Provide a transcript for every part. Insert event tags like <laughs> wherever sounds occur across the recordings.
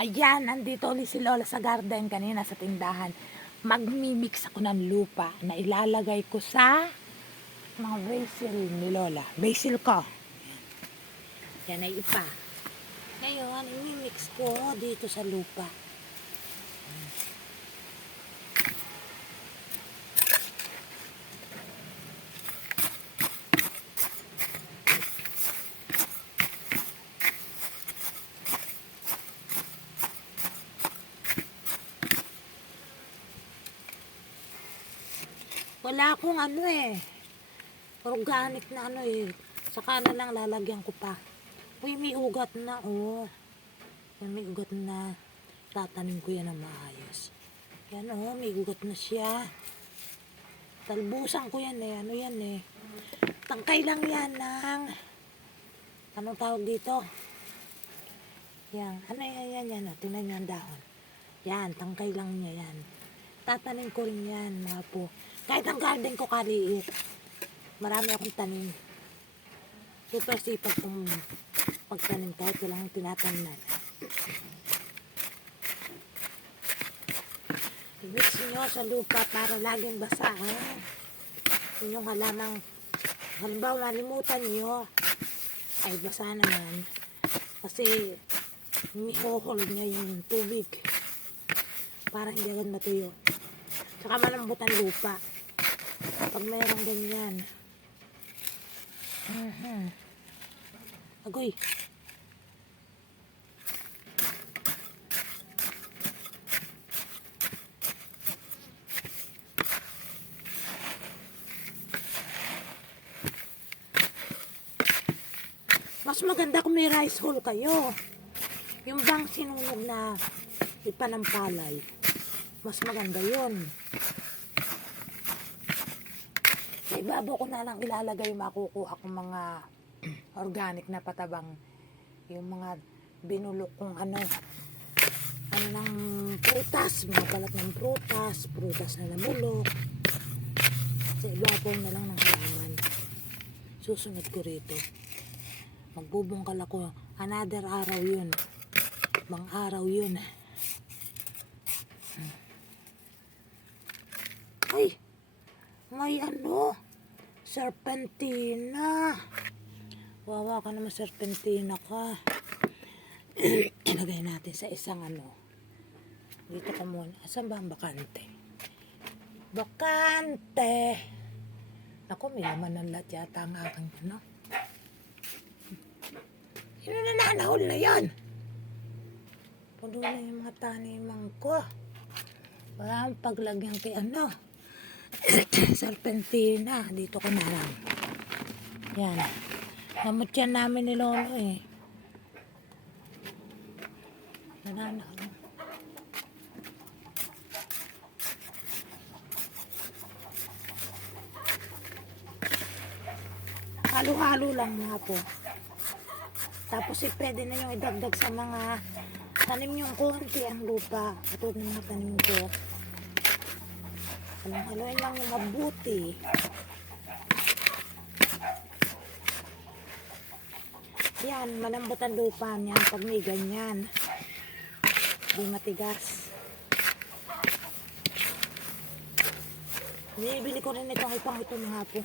Ayan, nandito ulit si Lola sa garden kanina sa tindahan. Magmimix ako ng lupa na ilalagay ko sa mga basil ni Lola. Basil ko. Yan ay ipa. Ngayon, imimix ko dito sa lupa. Wala akong ano eh. Organic na ano eh. Saka na lang lalagyan ko pa. Uy, may ugat na oh. May ugat na. Tatanim ko yan ng maayos. Yan oh, may ugat na siya. Talbusan ko yan eh. Ano yan eh. Tangkay lang yan ng... Anong tawag dito? Yan. Ano yan yan yan. Oh. Tingnan niyo ang dahon. Yan, tangkay lang niya yan. Tatanim ko rin yan, mga po. Kahit ang garden ko kaliit. Marami akong tanim. Super sipag kong pagtanim kahit walang tinatanim I-mix nyo sa lupa para laging basa. Ha? Yun yung halamang halimbawa malimutan nyo ay basa naman kasi mihohol niya yung tubig para hindi agad matuyo. Saka malambot ang lupa. Pag mayroong ganyan. Mhm. Agoy. Mas maganda kung may rice hole kayo. Yung bang sinunog na ipanampalay. Mas maganda yun. Sa ibabaw ko na lang ilalagay yung makukuha kong mga <clears throat> organic na patabang. Yung mga binulok kong ano, ano ng prutas, mga balat ng prutas, prutas na namulok. Sa ibabaw na lang ng halaman. Susunod ko rito. Magbubungkal ako. Another araw yun. Mang araw yun. Ay, may ano, serpentina. Wawa ka naman serpentina ka. <clears throat> Ilagay natin sa isang ano. Dito ka muna. Asan ba ang bakante? Bakante! Ako, may laman ng lahat yata ang aking ano. Sino na nanahol na yan? Puno na yung mga taniman ko. Wala akong paglagyan kay ano. <clears throat> Serpentina. Dito ko na lang. Yan. Gamot yan namin ni Lolo eh. Nananahol. Halo-halo lang nga po. Tapos eh, pwede na yung idagdag sa mga tanim yung konti ang lupa. Katulad ng mga tanim ko. Haluin lang mabuti. Yan, malambot ang lupa niyan pag may ganyan. Hindi matigas. Binibili ko rin itong ipang ito mga po.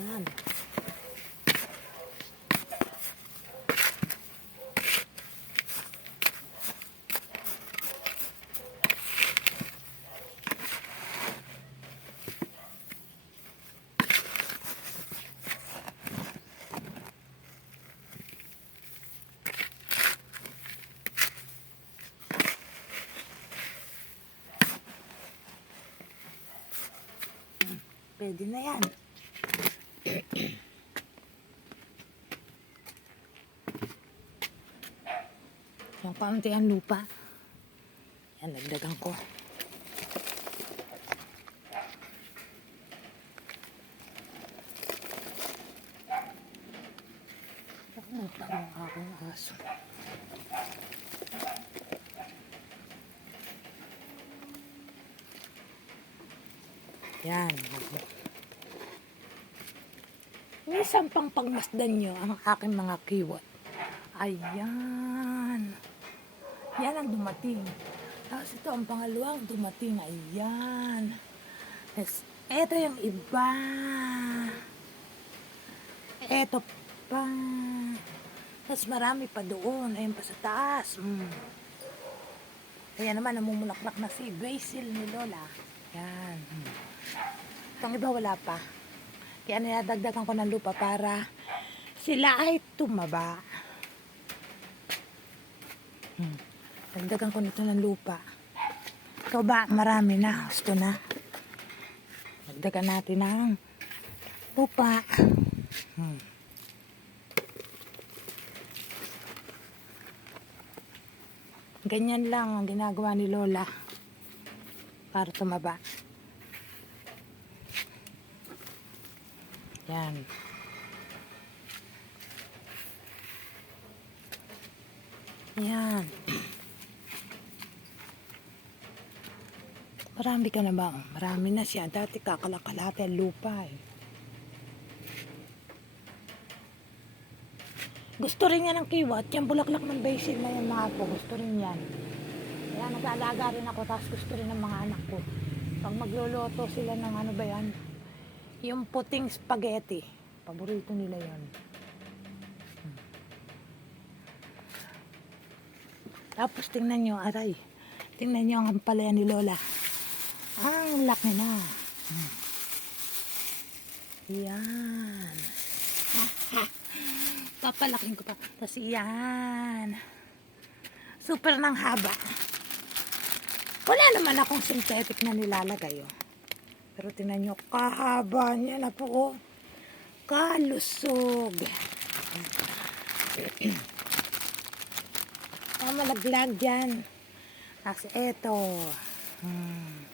Yan. Pwede na pang pauntihan lupa. Yan, nagdagan ko. Yan. Minsan pang pagmasdan nyo ang aking mga kiwat. Ayan. Yan ang dumating. Tapos ito ang pangalawang dumating. Ayan. Tapos, eto yung iba. Eto pa. Tapos marami pa doon. Ayun pa sa taas. Mm. Kaya naman, namumulaklak na si Basil ni Lola. Yan. Mm. Itong iba wala pa. Kaya nadagdagan ko ng lupa para sila ay tumaba. Hmm. Dagdagan ko nito ng lupa. Ikaw ba? Marami na. Gusto na. Dagdagan natin ng lupa. Hmm. Ganyan lang ang ginagawa ni Lola para tumaba. Yan. Yan. Marami ka na ba? Marami na siya. Dati kakalakalate lupa eh. Gusto rin yan ng kiwat. Yung bulaklak ng basil na yan mga po. Gusto rin yan. Kaya nag-aalaga rin ako. Tapos gusto rin ng mga anak ko. Pag magluluto sila ng ano ba yan? Yung puting spaghetti. Paborito nila yon. Tapos tingnan nyo, aray. Tingnan nyo ang ampalaya ni Lola. Ang laki na. Yan. <laughs> Papalaking ko pa. Tapos yan. Super ng haba. Wala naman akong synthetic na nilalagay. Oh. Pero tingnan nyo, kahaba niya na po. Oh. Kalusog. <clears throat> Ah, malaglag dyan. Tapos eto. Hmm.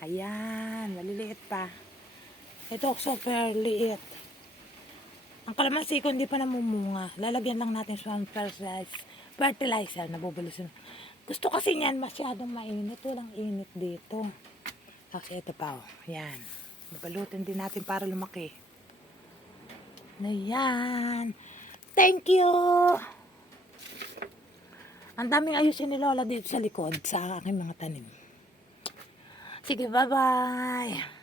Ayan, maliliit pa. Ito super liit. Ang kalamansi ko hindi pa namumunga. Lalagyan lang natin sa fertilizer, fertilizer na bubulusin. Gusto kasi niyan masyadong mainit. Walang init dito. Tapos ito pa. Oh. Ayan. Babalutin din natin para lumaki. Ayan. Thank you! Ang daming ayusin ni Lola dito sa likod sa aking mga tanim. Sige, bye-bye!